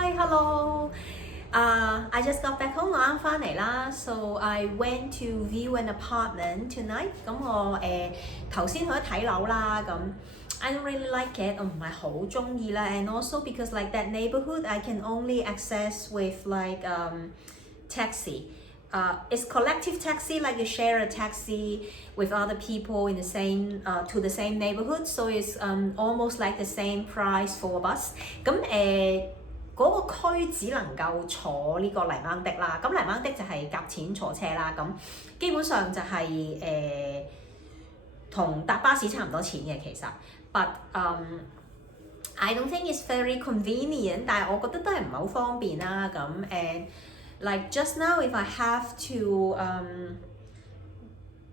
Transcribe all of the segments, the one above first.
Hi, hello. I just got back home， 我啱翻嚟啦。So I went to view an apartment tonight。咁我頭先去咗睇樓啦。咁 I don't really like it， 我唔係好中意啦。And also because like that neighborhood I can only access with like taxi. It's collective taxi, like you share a taxi with other people in the same to the same neighborhood, so it's almost like the same price for a bus. 咁嗰個區只能夠坐呢個泥鯭的啦，咁泥鯭的就係夾錢坐車啦，咁基本上就係同搭巴士差唔多錢嘅其實 ，but I don't think it's very convenient， 但係我覺得都係唔係好方便啦，咁like just now, if I have to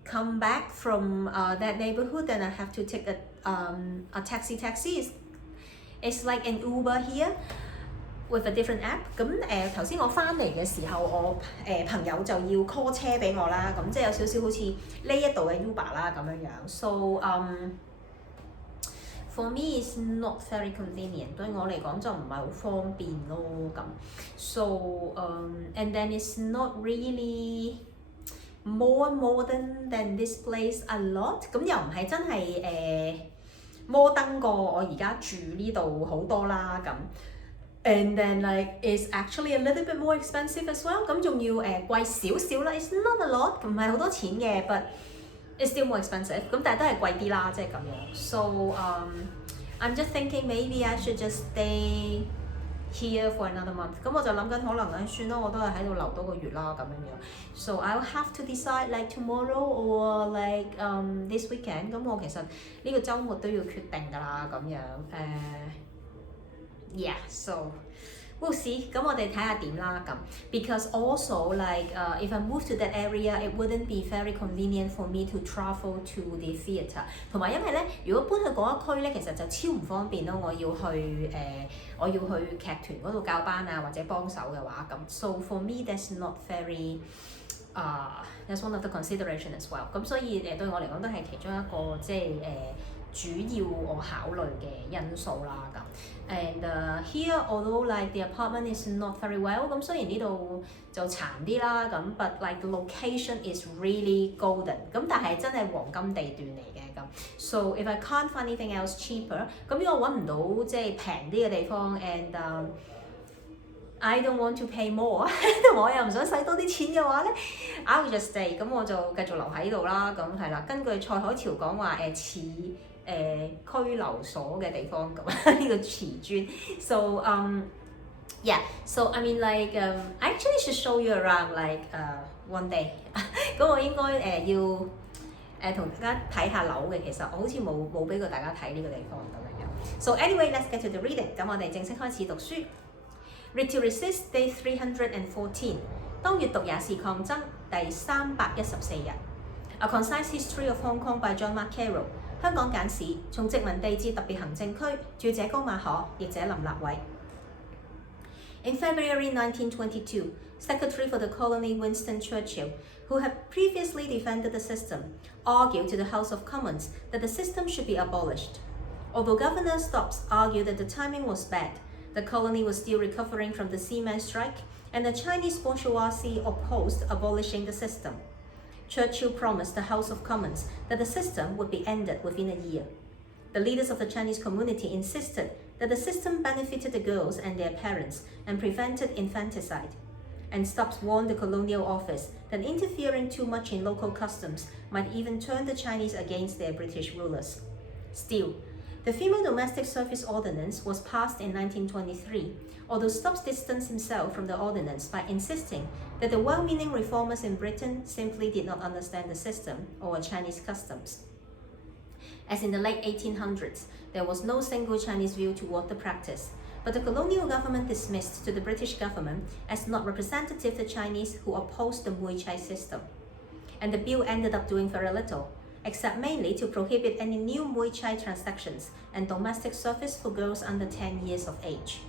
come back from that neighborhood, then I have to take a taxi. It's like an Uber here with a different app. 咁頭先我翻嚟嘅時候，我朋友就要 call 車俾我啦，咁即係有少少好似呢一度嘅 Uber 啦咁樣樣。So for me, it's not very convenient. 對我嚟講就唔係好方便咯咁。So and then it's not really more modern than this place a lot. 咁又唔係真係摩登過我而家住呢度好多啦咁。And then like it's actually a little bit more expensive as well. 咁仲要貴少少啦。It's not a lot， 唔係好多錢嘅 ，but it's still more expensive， 咁但係都係貴啲啦，即係咁樣。So I'm just thinking maybe I should just stay here for another month。咁我就諗緊可能算啦，我都係喺度留多個月啦咁樣樣。So I'll have to decide like tomorrow or like this weekend。咁我其實呢個週末都要決定㗎啦，咁樣yeah so。We'll see， 咁我哋睇下點啦咁。Because also like if I move to that area, it wouldn't be very convenient for me to travel to the theatre。同埋因為咧，如果搬去嗰一區咧，其實就超唔方便咯。我要去劇團嗰度教班啊，或者幫手嘅話咁。So for me, that's not very that's one of the consideration as well。咁所以對我嚟講都係其中一個即係主要我考慮嘅因素啦咁。And here, although like the apartment is not very well， 咁雖然呢度就殘啲啦咁 ，but like the location is really golden， 咁但係真係黃金地段嚟嘅咁。So if I can't find anything else cheaper， 咁如果我揾唔到即係平啲嘅地方 ，and I don't want to pay more， 我又唔想使多啲錢嘅話咧 ，I will just stay， 咁我就繼續留喺度啦。咁係啦，根據蔡海潮講話似拘留所嘅地方咁呢個詞專。So yeah, so I mean like I actually should show you around like one day 咁我應該要同大家睇下樓嘅，其實我好似冇俾過大家睇呢個地方咁樣樣。So anyway, let's get to the reading。咁我哋正式開始讀書。Read to Resist Day 314。當閱讀也是抗爭第314日。A Concise History of Hong Kong by John Mark Carroll。香港簡史，從殖民地至特別行政區，著者高馬可，譯者林立偉。In February 1922, Secretary for the Colony Winston Churchill, who had previously defended the system, argued to the House of Commons that the system should be abolished. Although Governor Stubbs argued that the timing was bad, the colony was still recovering from the seaman strike, and the Chinese bourgeoisie opposed abolishing the system. Churchill promised the House of Commons that the system would be ended within a year. The leaders of the Chinese community insisted that the system benefited the girls and their parents and prevented infanticide. And Stubbs warned the colonial office that interfering too much in local customs might even turn the Chinese against their British rulers. Still, the Female Domestic Service Ordinance was passed in 1923, although Stubbs distanced himself from the ordinance by insisting that the well-meaning reformers in Britain simply did not understand the system or Chinese customs. As in the late 1800s, there was no single Chinese view toward the practice, but the colonial government dismissed to the British government as not representative the Chinese who opposed the Muay Thai system. And the bill ended up doing very little, except mainly to prohibit any new Muay Thai transactions and domestic service for girls under 10 years of age.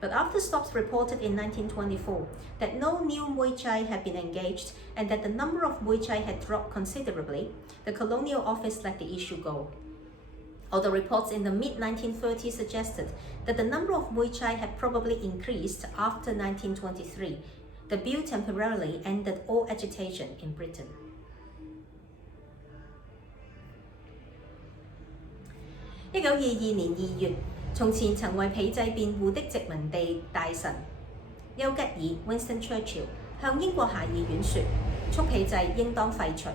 But after Stubbs reported in 1924 that no new Muay Thai had been engaged and that the number of Muay Thai had dropped considerably, the colonial office let the issue go. although reports in the mid-1930s suggested that the number of Muay Thai had probably increased after 1923. The bill temporarily ended all agitation in Britain. 1922年2月，從前曾為婢制辯護的殖民地大臣丘吉爾 （Winston Churchill） 向英國下議院說，蓄婢制應當廢除。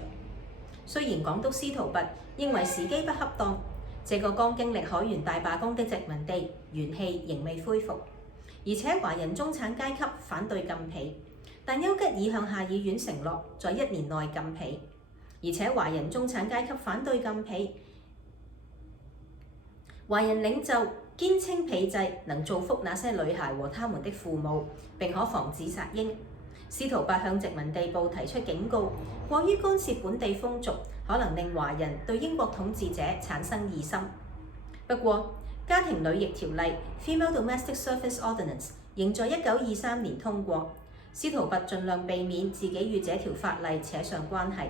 雖然港督司徒拔認為時機不恰當，這個剛經歷海員大罷工的殖民地元氣仍未恢復，而且華人中產階級反對禁婢，但丘吉爾向下議院承諾在1年內禁婢，而且華人中產階級反對禁婢，華人領袖堅稱婢制能造福那些女孩和他們的父母，並可防止殺嬰。司徒拔向殖民地部提出警告，過於干涉本地風俗，可能令華人對英國統治者產生異心。不過，家庭女役條例 （Female Domestic Service Ordinance） 仍在1923年通過。司徒拔盡量避免自己與這條法例扯上關係。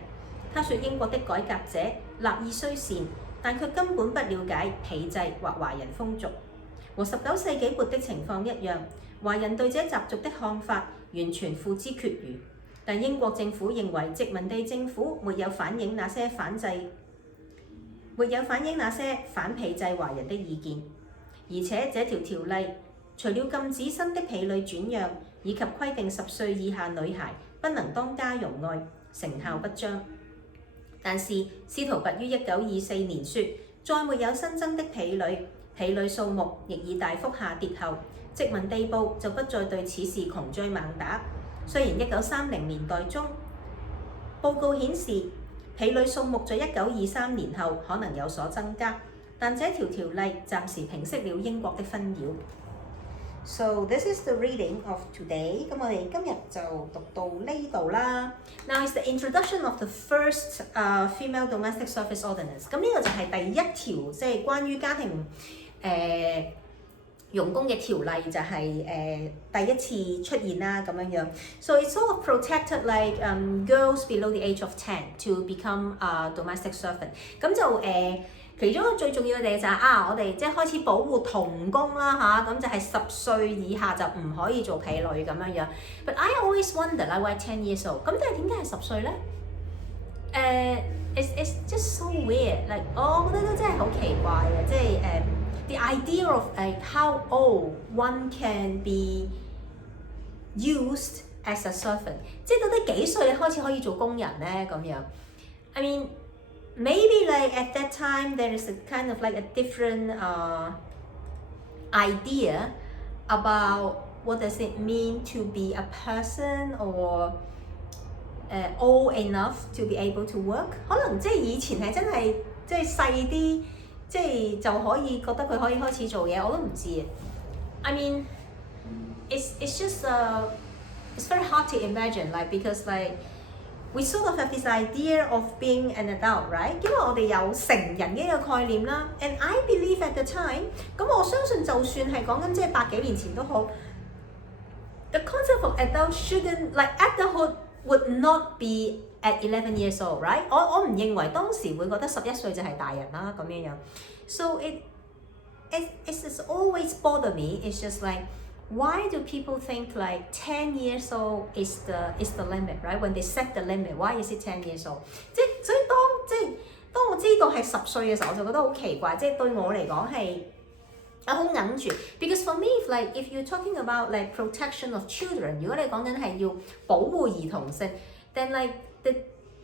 他說英國的改革者立意雖善，但卻根本不了解婢制或華人風俗。和19世紀末的情況一樣，華人對這習俗的看法完全付之闕如。但英國政府認為殖民地政府沒有反映那些反婢制華人的意見，而且這條例除了禁止新的婢女轉讓，以及規定10歲以下女孩不能當家傭外，成效不彰。但是司徒拔於1924年說，再沒有新增的婢女數目亦已大幅下跌後，殖民地部就不再對此事窮追猛打。雖然1930年代中報告顯示婢女數目在1923年後可能有所增加，但這條例暫時平息了英國的紛擾。So this is the reading of today. 咁我哋今日就讀到呢度啦。Now is the introduction of the first female domestic service ordinance. 咁呢個就係第一條，即係關於家庭傭工嘅條例就係第一次出現啦咁樣樣。So it sort of protected like girls below the age of 10 to become domestic servant. 咁就其中一個最重要嘅嘢就係我哋即係開始保護童工啦嚇，咁就係10歲以下就唔可以做婢女咁樣樣。But I always wonder like why 10 years old？ 咁但係點解係10歲咧？It's just so weird。like 我覺得都真係好奇怪嘅，即係the idea of like how old one can be used as a servant， 即係到底幾歲你開始可以做工人咧咁樣 ？I mean。Maybe like at that time there is a kind of like a different idea about what does it mean to be a person or old enough to be able to work。可能即係以前係真係即係細啲，即係就可以覺得佢可以開始做嘢，我都唔知啊。I mean it's just it's very hard to imagine like because like。We sort of have this idea of being an adult, right？ 因為我哋有成人嘅一個概念啦。And I believe at the time， 咁我相信就算係講緊即係100幾年前都好 ，the concept of adult shouldn't like adulthood would not be at 11 years old, right？ 我唔認為當時會覺得11歲就係大人啦咁樣樣。So it's always bothered me. It's just like。Why do people think like 10 years old is the limit, right? When they set the limit, why is it 10 years old? 所以當我知道係10歲嘅時候，我就覺得好奇怪，即係對我嚟講係好揞住。Because for me, if you're talking about like protection of children， 如果你講緊係要保護兒童性 ，then like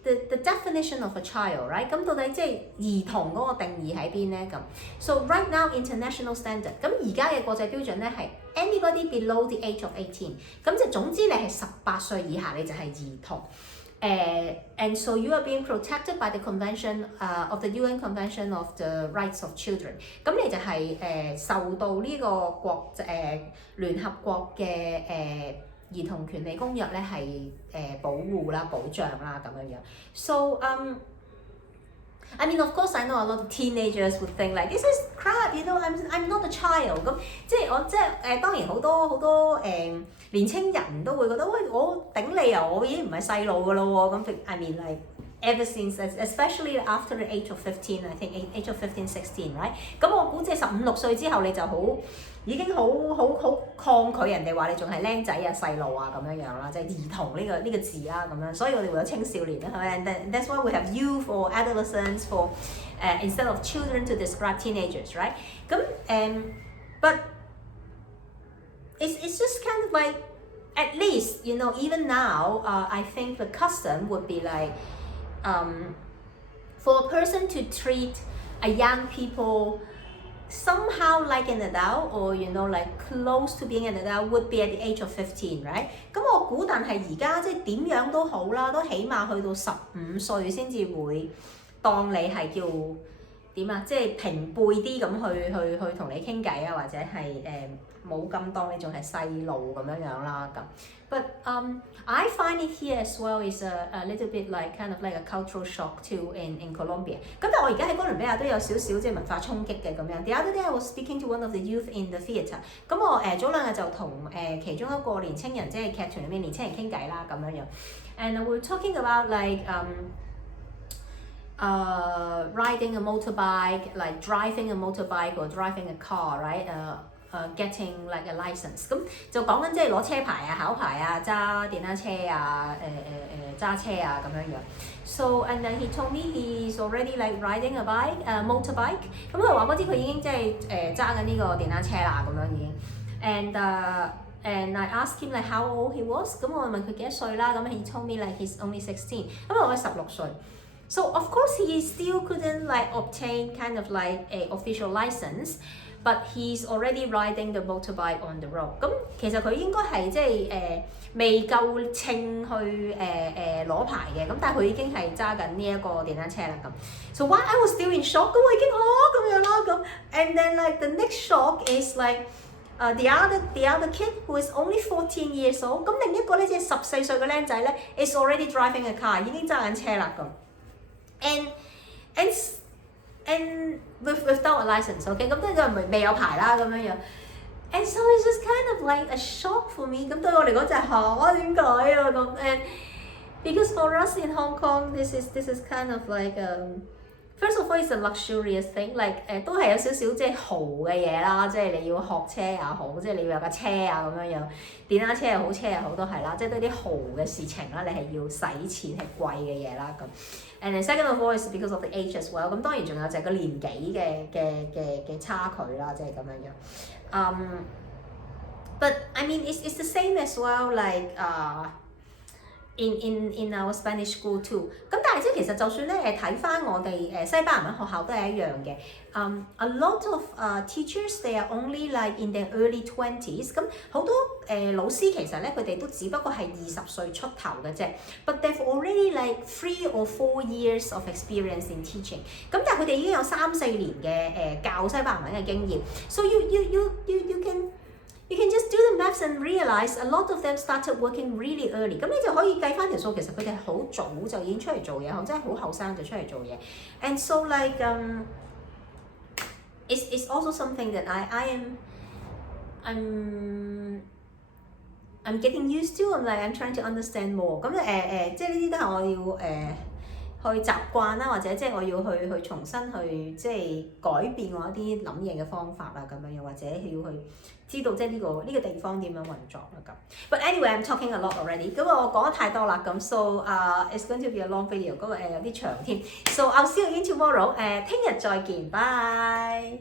the definition of a child, right？ 咁到底即係兒童嗰個定義喺邊咧？咁 So right now international standard， 咁而家嘅國際標準咧係 anybody below the age of 18， 咁就總之你係18歲以下你就係兒童。And so you are being protected by the convention of the UN Convention of the Rights of Children。咁你就係受到呢個聯合國嘅兒童權利公約咧係保護啦、保障啦咁樣樣。So I mean of course I know a lot of teenagers would think like this is crap, you know, I'm not a child。咁即係當然好多年青人都會覺得喂我頂你啊，我已經唔係細路㗎咯喎。咁I mean like ever since, especially after the age of 15, I think age of 15, 16, right? 咁我估即係15、16歲之後，你就已經好抗拒人哋話你仲係僆仔啊、細路啊咁樣樣啦，即係兒童呢個字啦咁樣，所以我哋會有青少年啦，係咪 ？And that's why we have youth or adolescents for instead of children to describe teenagers, right? 咁but it's just kind of like at least even now I think the custom would be like for a person to treat a young people somehow like an adult or like close to being an adult would be at the age of 15, right? 咁我估但係而家即係點樣都好啦，都起碼去到15歲先至會當你係叫點啊，即係平輩啲咁去同你傾偈啊，或者係冇咁當你仲係細路咁樣樣啦咁。But I find it here as well is a little bit like kind of like a cultural shock too in Colombia. 咁但係我而家喺哥倫比亞都有少少即係文化衝擊嘅咁樣。The other day I was speaking to one of the youth in the theatre. 咁我早2日就同其中一個年青人即係劇團裏面年青人傾偈啦咁樣樣。And we were talking about like riding a motorbike, like driving a motorbike or driving a car, right? Getting like a license. 咁就講緊即係攞車牌啊、考牌啊、揸電單車啊、揸車啊咁樣樣。So and then he told me he's already like riding a bike, motorbike. 咁佢話嗰啲佢已經即係揸緊呢個電單車啦咁樣已經。And I asked him like how old he was. 咁我問佢幾多歲啦，咁 he told me like he's only 16. 咁我16歲。So of course he still couldn't like obtain kind of like a official license, but he's already riding the motorbike on the road. 咁其實佢應該係即係未夠稱去攞牌嘅，咁但係佢已經係揸緊呢一個電單車啦咁。So while I was still in shock，咁我已經咁樣啦咁。And then like the next shock is like the other kid who is only 14 years old。咁另一個咧即係14歲嘅僆仔咧 is already driving a car，已經揸緊車啦咁。And without a license, okay? 咁即係未有牌啦咁樣樣。And so it's just kind of like a shock for me。咁對我嚟講就係嚇點解啊咁？And because for us in Hong Kong, this is kind of like first of all, it's a luxurious thing. Like 都係有少少即係豪嘅嘢啦，即係你要學車也好，即係你要有架車啊咁樣樣，電單車又好，車又好都係啦，即係都啲豪嘅事情啦，你係要使錢係貴嘅嘢啦咁。And then second of all is because of the age as well。咁當然仲有就係個年紀嘅差距啦，即係咁樣樣。But I mean it's the same as well like in our Spanish school too。咁但係即係其實就算咧睇翻我哋西班牙文學校都係一樣嘅。A lot of teachers they are only like in their early 20s。咁好多老師其實咧佢哋都只不過係20歲出頭嘅啫。But they've already like 3 or 4 years of experience in teaching。咁但係佢哋已經有3-4年嘅教西班牙文嘅經驗。So you can just do the maths and realize a lot of them started working really early。咁你就可以計翻條數，其實佢哋好早就已經出嚟做嘢，真係好後生就出嚟做嘢。And so like it's also something that I'm getting used to. I'm trying to understand more。咁即係呢啲都係我要去習慣啦，或者即係我要去重新去即係改變我一啲諗嘢嘅方法啦，咁樣又或者要去知道即係呢個地方點樣運作啦咁。But anyway, I'm talking a lot already。咁我講得太多啦咁 ，so it's going to be a long video。嗰個有啲長添。So I'll see you again tomorrow。聽日再見，bye。